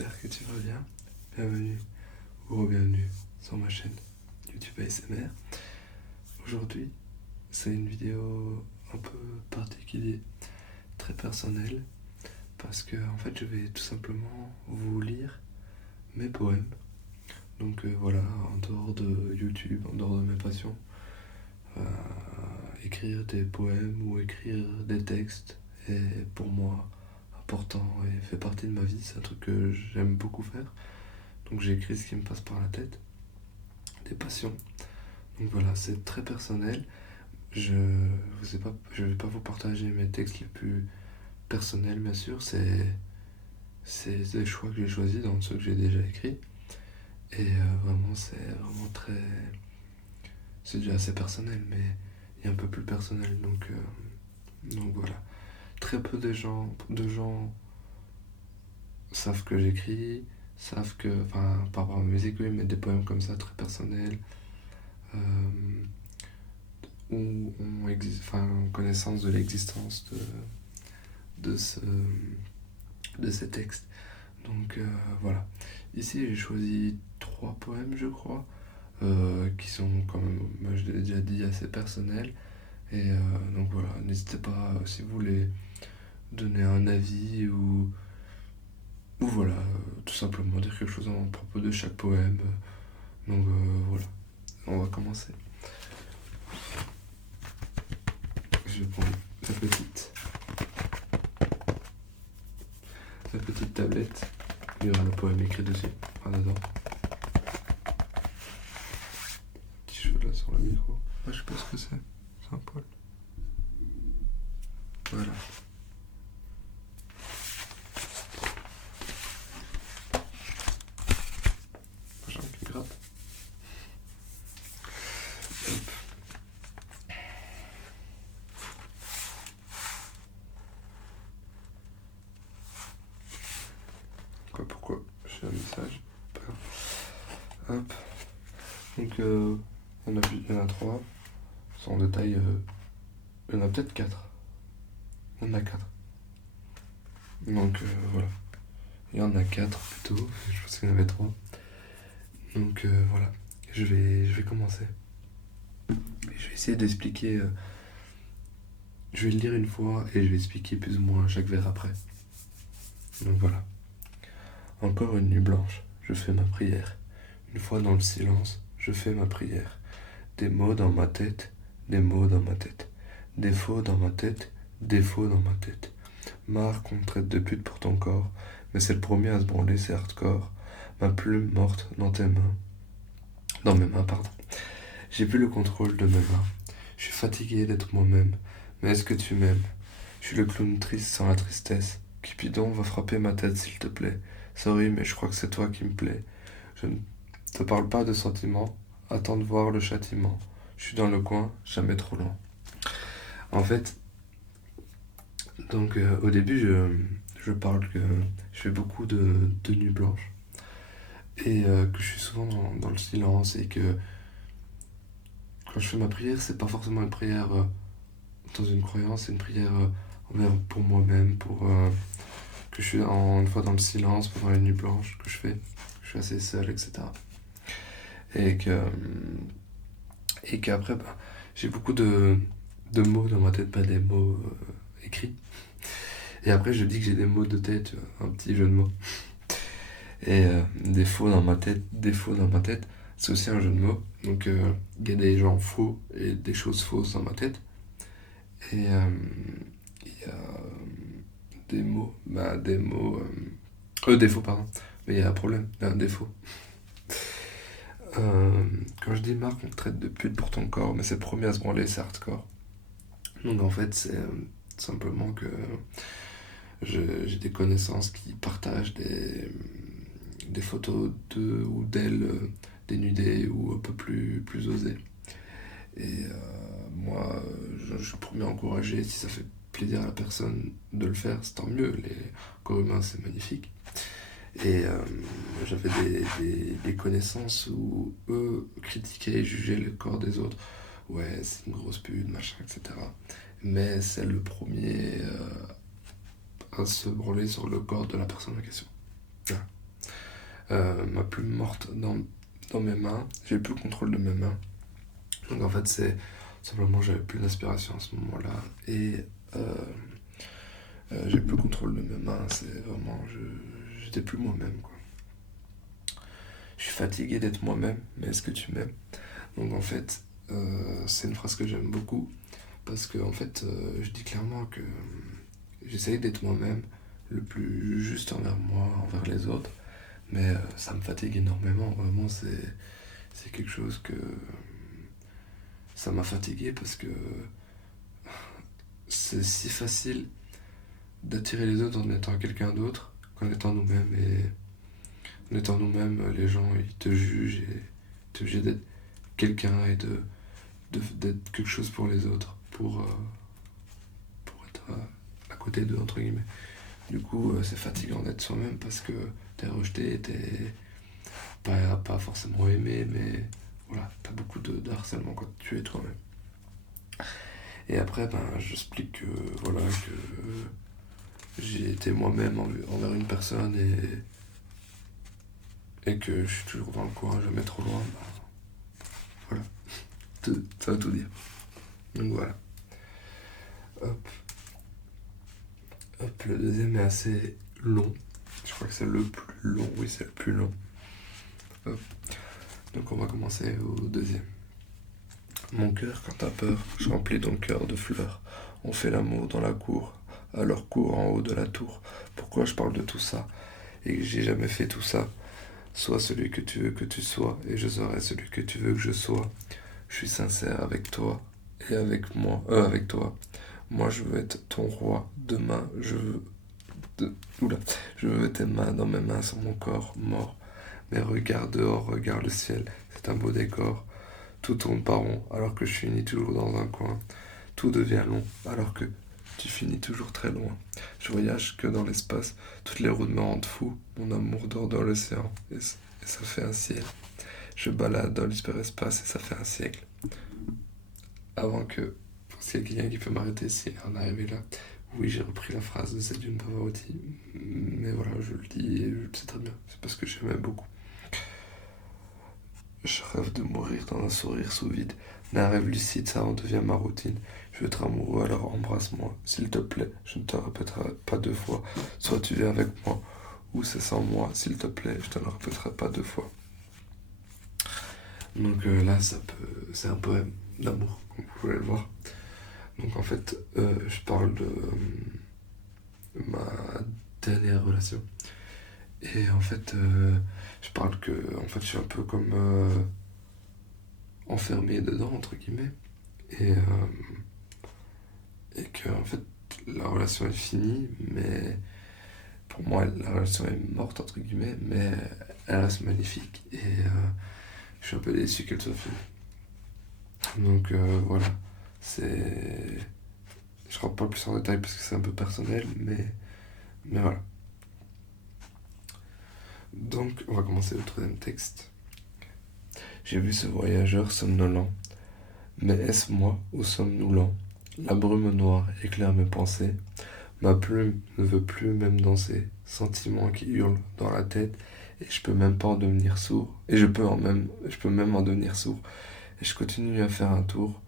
j'espère que tu vas bien. Bienvenue ou bienvenue sur ma chaîne YouTube ASMR. Aujourd'hui, c'est une vidéo un peu particulière, très personnelle, parce que en fait, je vais tout simplement vous lire mes poèmes. Donc voilà, en dehors de YouTube, en dehors de mes passions, écrire des poèmes ou écrire des textes est pour moi important et fait partie de ma vie. C'est un truc que j'aime beaucoup faire. Donc j'écris ce qui me passe par la tête, des passions. Donc voilà, c'est très personnel. Je vais pas vous partager mes textes les plus personnels, bien sûr. C'est des choix que j'ai choisis dans ceux que j'ai déjà écrits. Et vraiment, c'est vraiment très... C'est déjà assez personnel, mais il y a un peu plus personnel. Donc voilà. Très peu de gens savent que j'écris, savent que... Enfin, par rapport à ma musique, oui, mais des poèmes comme ça, très personnels. Ou ont connaissance de l'existence de ces textes. Donc voilà. Ici, j'ai choisi 3 poèmes, je crois, qui sont quand même, moi, je l'ai déjà dit, assez personnels. Et donc voilà, n'hésitez pas, si vous voulez donner un avis ou voilà, tout simplement dire quelque chose à propos de chaque poème. Donc voilà, on va commencer. Je vais prendre la petite tablette. Il y aura le poème écrit dessus, en dedans. Petit cheveu là sur le micro. Ah, je sais pas ce que c'est. C'est un poil. Voilà. J'ai un qui gratte. Hop. Pourquoi j'ai un message. Hop. Donc il y en a 3. En détail, il y en a peut-être 4. Il y en a 4. Donc voilà. Il y en a 4 plutôt. Je pense qu'il y en avait 3. Donc voilà. Je vais commencer. Je vais essayer d'expliquer. Je vais le lire une fois et je vais expliquer plus ou moins chaque vers après. Donc voilà. Encore une nuit blanche, je fais ma prière. Une fois dans le silence, je fais ma prière. Des mots dans ma tête, des mots dans ma tête. Des faux dans ma tête, des faux dans ma tête. Marre qu'on te traite de pute pour ton corps, mais c'est le premier à se branler, c'est hardcore. Ma plume morte dans tes mains. Dans mes mains, pardon. J'ai plus le contrôle de mes mains. Je suis fatigué d'être moi-même. Mais est-ce que tu m'aimes? Je suis le clown triste sans la tristesse. Cupidon va frapper ma tête s'il te plaît. Sorry, mais je crois que c'est toi qui me plais. Je ne te parle pas de sentiments. Attends de voir le châtiment. Je suis dans le coin, jamais trop loin. En fait, donc au début, je parle que je fais beaucoup de nuits blanches. Et que je suis souvent dans le silence et que quand je fais ma prière, c'est pas forcément une prière dans une croyance, c'est une prière pour moi-même, que je suis une fois dans le silence pendant les nuits blanches que je fais. Je suis assez seul, etc. Et qu'après, j'ai beaucoup de mots dans ma tête, pas des mots écrits. Et après, je dis que j'ai des mots de tête, un petit jeu de mots. Et des faux dans ma tête, c'est aussi un jeu de mots. Donc, il y a des gens faux et des choses fausses dans ma tête. Et il y a des mots, défauts, pardon. Mais il y a un problème, il y a un défaut. Quand je dis Marc, on te traite de pute pour ton corps, mais c'est le premier à se branler, c'est hardcore. Donc en fait, c'est simplement que j'ai des connaissances qui partagent des photos d'eux ou d'elles dénudées ou un peu plus osées. Et moi, je suis le premier à encourager, si ça fait plaisir à la personne de le faire, c'est tant mieux. Les corps humains, c'est magnifique. Et j'avais des connaissances où eux critiquaient et jugeaient le corps des autres. Ouais, c'est une grosse pute, machin, etc. Mais c'est le premier à se branler sur le corps de la personne en question. Voilà. ma plume morte dans mes mains. J'ai plus le contrôle de mes mains. Donc en fait, c'est simplement j'avais plus d'inspiration à ce moment-là. Et j'ai plus le contrôle de mes mains. C'est vraiment, j'étais plus moi-même, quoi. Je suis fatigué d'être moi-même, mais est-ce que tu m'aimes? Donc en fait, c'est une phrase que j'aime beaucoup. Parce que en fait, je dis clairement que j'essaye d'être moi-même le plus juste envers moi, envers les autres. Mais ça me fatigue énormément. Vraiment, c'est quelque chose que ça m'a fatigué parce que c'est si facile d'attirer les autres en étant quelqu'un d'autre qu'en étant nous-mêmes. Et en étant nous-mêmes, les gens ils te jugent et t'es obligé d'être quelqu'un et d'être quelque chose pour les autres, pour être à côté d'eux, entre guillemets. Du coup, c'est fatigant d'être soi-même parce que t'es rejeté, t'es pas forcément aimé, mais voilà, t'as beaucoup de harcèlement quand tu es toi-même. Et après, ben, j'explique que, voilà, que j'ai été moi-même envers une personne et que je suis toujours dans le coin, jamais trop loin, ben, voilà, ça va tout dire. Donc voilà. Hop, hop, le deuxième est assez long. Je crois que c'est le plus long, oui, c'est le plus long. Hop. Donc on va commencer au deuxième. Mon cœur, quand t'as peur, je remplis ton cœur de fleurs. On fait l'amour dans la cour, à leur cour en haut de la tour. Pourquoi je parle de tout ça et que j'ai jamais fait tout ça? Sois celui que tu veux que tu sois et je serai celui que tu veux que je sois. Je suis sincère avec toi et avec moi, avec toi. Moi je veux être ton roi. Demain Oula. Je veux tes mains dans mes mains sur mon corps mort. Mais regarde dehors, regarde le ciel, c'est un beau décor. Tout tourne pas rond alors que je finis toujours dans un coin. Tout devient long alors que tu finis toujours très loin. Je voyage que dans l'espace, toutes les routes me rendent fou. Mon amour dort dans l'océan et ça fait un ciel. Je balade dans l'hyperespace et ça fait un siècle. Avant que, s'il y a quelqu'un qui peut m'arrêter si on est arrivé là, oui, j'ai repris la phrase de Céline Pavarotti, mais voilà, je le dis et je le sais très bien. C'est parce que j'aimais beaucoup. Je rêve de mourir dans un sourire sous vide. D'un rêve lucide, ça en devient ma routine. Je veux être amoureux, alors embrasse-moi. S'il te plaît, je ne te répéterai pas deux fois. Soit tu viens avec moi, ou c'est sans moi. S'il te plaît, je te le répéterai pas deux fois. Donc là, c'est un poème d'amour, comme vous pouvez le voir. Donc en fait, je parle de ma dernière relation. Et en fait, je parle que en fait, je suis un peu comme enfermé dedans, entre guillemets. Et, et que en fait, la relation est finie, mais pour moi, la relation est morte, entre guillemets, mais elle reste magnifique. Et je suis un peu déçu qu'elle soit finie. Donc voilà, c'est... Je rentre pas plus en détail parce que c'est un peu personnel, mais voilà. Donc, on va commencer le troisième texte. J'ai vu ce voyageur somnolent, mais est-ce moi ou sommes-nous lents? La brume noire éclaire mes pensées, ma plume ne veut plus même danser, sentiments qui hurlent dans la tête, et je peux même pas en devenir sourd, et je peux même en devenir sourd, et je continue à faire un tour,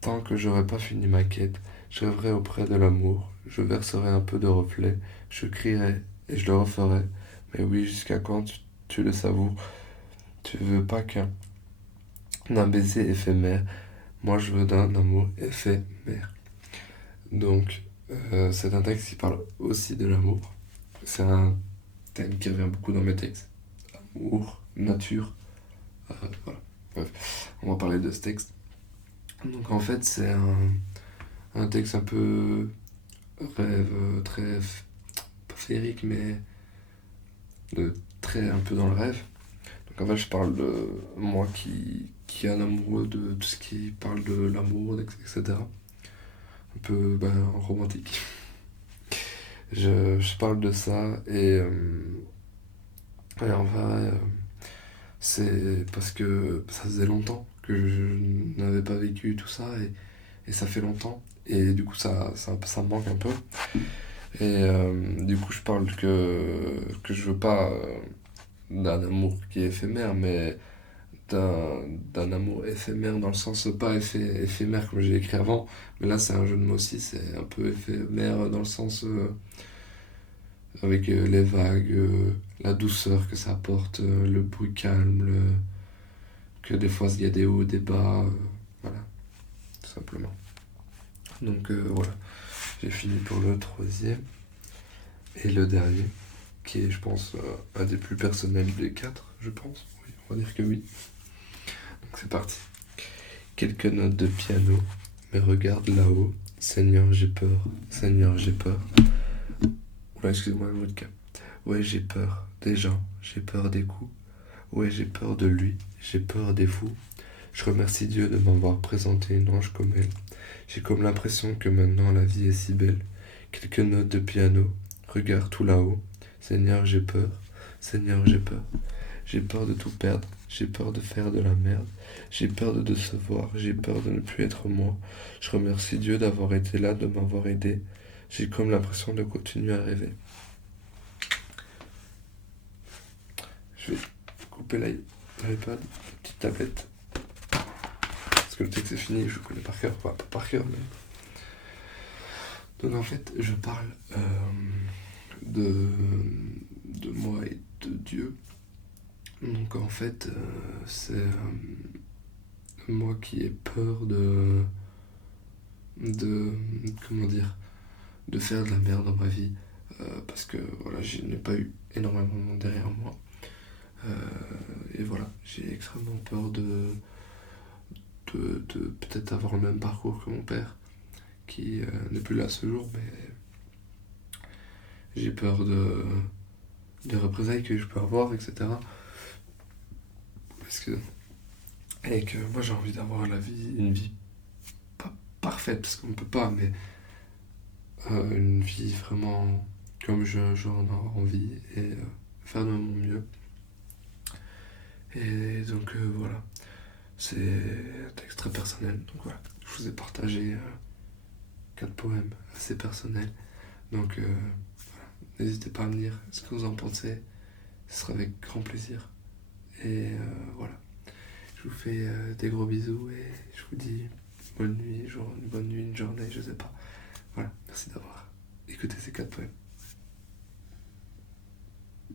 tant que j'aurai pas fini ma quête, je rêverai auprès de l'amour, je verserai un peu de reflet, je crierai, et je le referai, mais oui, jusqu'à quand tu le savoures? Tu veux pas d'un baiser éphémère, moi je veux d'un amour éphémère. Donc, c'est un texte qui parle aussi de l'amour. C'est un thème qui revient beaucoup dans mes textes. Amour, nature, voilà. Bref, on va parler de ce texte. Donc en fait, c'est un texte un peu rêve, très, pas féerique, mais très un peu dans le rêve. Donc en fait, je parle de moi qui est un amoureux de tout ce qui parle de l'amour, etc. Un peu romantique. Je parle de ça et en vrai, c'est parce que ça faisait longtemps que je n'avais pas vécu tout ça et ça fait longtemps. Et du coup, ça me manque un peu. Et du coup, je parle que je veux pas d'un amour qui est éphémère, mais d'un amour éphémère dans le sens pas éphémère comme j'ai écrit avant, mais là c'est un jeu de mots aussi, c'est un peu éphémère dans le sens avec les vagues, la douceur que ça apporte, le bruit calme, que des fois il y a des hauts, des bas, voilà, tout simplement. Donc voilà, j'ai fini pour le troisième et le dernier, qui est je pense un des plus personnels des quatre, je pense, oui, on va dire que oui. Donc c'est parti. Quelques notes de piano, mais regarde là-haut. Seigneur, j'ai peur. Seigneur, j'ai peur. Oula, excuse-moi le vodka. Ouais, j'ai peur des gens. J'ai peur des coups. Ouais, j'ai peur de lui. J'ai peur des fous. Je remercie Dieu de m'avoir présenté une ange comme elle. J'ai comme l'impression que maintenant la vie est si belle. Quelques notes de piano. Regarde tout là-haut. Seigneur, j'ai peur. Seigneur, j'ai peur. J'ai peur de tout perdre, j'ai peur de faire de la merde, j'ai peur de décevoir, j'ai peur de ne plus être moi. Je remercie Dieu d'avoir été là, de m'avoir aidé. J'ai comme l'impression de continuer à rêver. Je vais couper l'iPad, la petite tablette. Parce que le texte est fini, je le connais par cœur. Enfin, pas par cœur, mais... Donc en fait, je parle de, de moi et de Dieu. Donc en fait, c'est moi qui ai peur de comment dire, de faire de la merde dans ma vie, parce que voilà, je n'ai pas eu énormément de monde derrière moi, et voilà, j'ai extrêmement peur de peut-être avoir le même parcours que mon père qui n'est plus là ce jour, mais j'ai peur des représailles que je peux avoir, etc. Parce que, et que moi j'ai envie d'avoir une vie pas parfaite parce qu'on ne peut pas, mais une vie vraiment comme j'en ai envie, et faire de mon mieux. Et donc voilà, c'est un texte très personnel. Donc voilà, je vous ai partagé 4 poèmes assez personnels. Donc voilà, n'hésitez pas à me dire ce que vous en pensez, ce sera avec grand plaisir. Et voilà, je vous fais des gros bisous et je vous dis bonne nuit, une bonne nuit, une journée, je sais pas. Voilà, merci d'avoir écouté ces 4 poèmes.